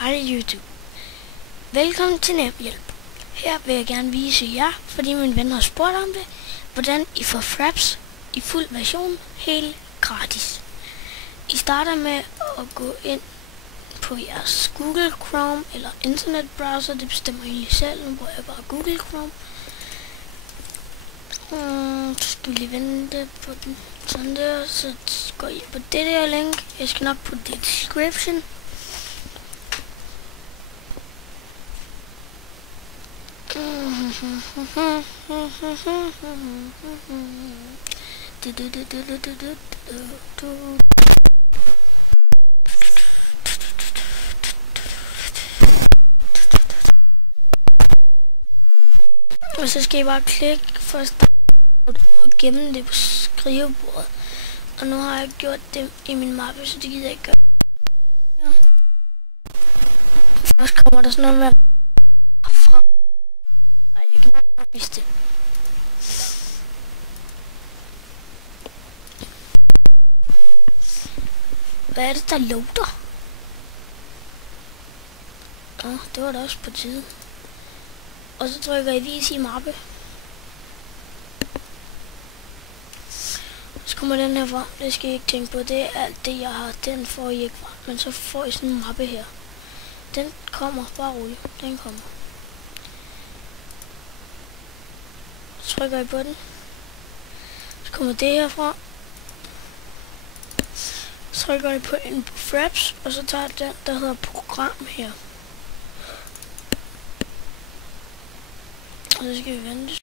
Hej YouTube. Velkommen til NemHjælp. Her vil jeg gerne vise jer, fordi min ven har spurgt om det, hvordan I får Fraps i fuld version helt gratis. I starter med at gå ind på jeres Google Chrome eller internetbrowser, det bestemmer I selv. Nu bruger jeg bare Google Chrome. Så skal vi lige vente på den sådan der, så går I ind på det der link. Jeg skal nok putte det i description. Og så skal I bare klikke først og gemme det på skrivebordet. Og nu har jeg gjort det i min mappe, så det gider jeg ikke gøre. Først kommer der sådan noget med fra. Nej, jeg kan bare vise det. Hvad er det, der loader? Det var da også på tide. Og så trykker I vis i mappe. Så kommer den her frem. Det skal I ikke tænke på. Det er alt det jeg har. Den får I ikke frem. Men så får I sådan en mappe her. Den kommer. Bare rolig. Den kommer. Så trykker I på den. Så kommer det her fra. Så trykker I på ind på Fraps. Og så tager den der hedder program her. Og så skal vi vente.